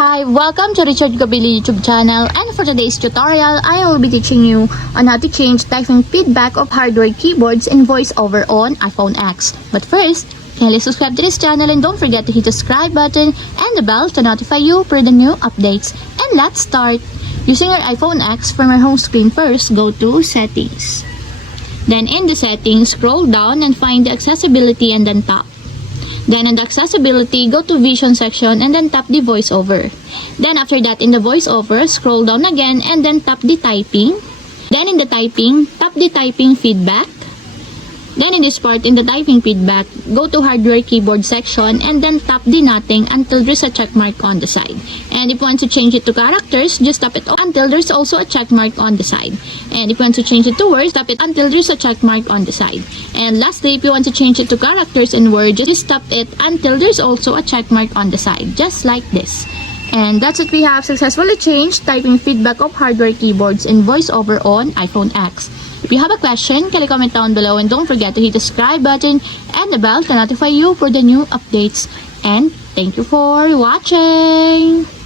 Hi, welcome to Richard Gabili YouTube channel, and for today's tutorial, I will be teaching you on how to change typing feedback of hardware keyboards in VoiceOver on iPhone X. But first, kindly subscribe to this channel and don't forget to hit the subscribe button and the bell to notify you for the new updates. And let's start! Using your iPhone X, from your home screen first, go to Settings. Then in the Settings, scroll down and find the Accessibility and then tap. Then in the accessibility, go to vision section and then tap the voiceover. Then after that, in the voiceover, scroll down again and then tap the typing. Then in the typing, tap the typing feedback. Then in this part, in the typing feedback, go to hardware keyboard section and then tap the nothing until there's a check mark on the side. And if you want to change it to characters, just tap it until there's also a check mark on the side. And if you want to change it to words, tap it until there's a check mark on the side. And lastly, if you want to change it to characters and words, just tap it until there's also a check mark on the side, just like this. And that's it, we have successfully changed typing feedback of hardware keyboards in VoiceOver on iPhone X. If you have a question, kindly comment down below and don't forget to hit the subscribe button and the bell to notify you for the new updates. And thank you for watching!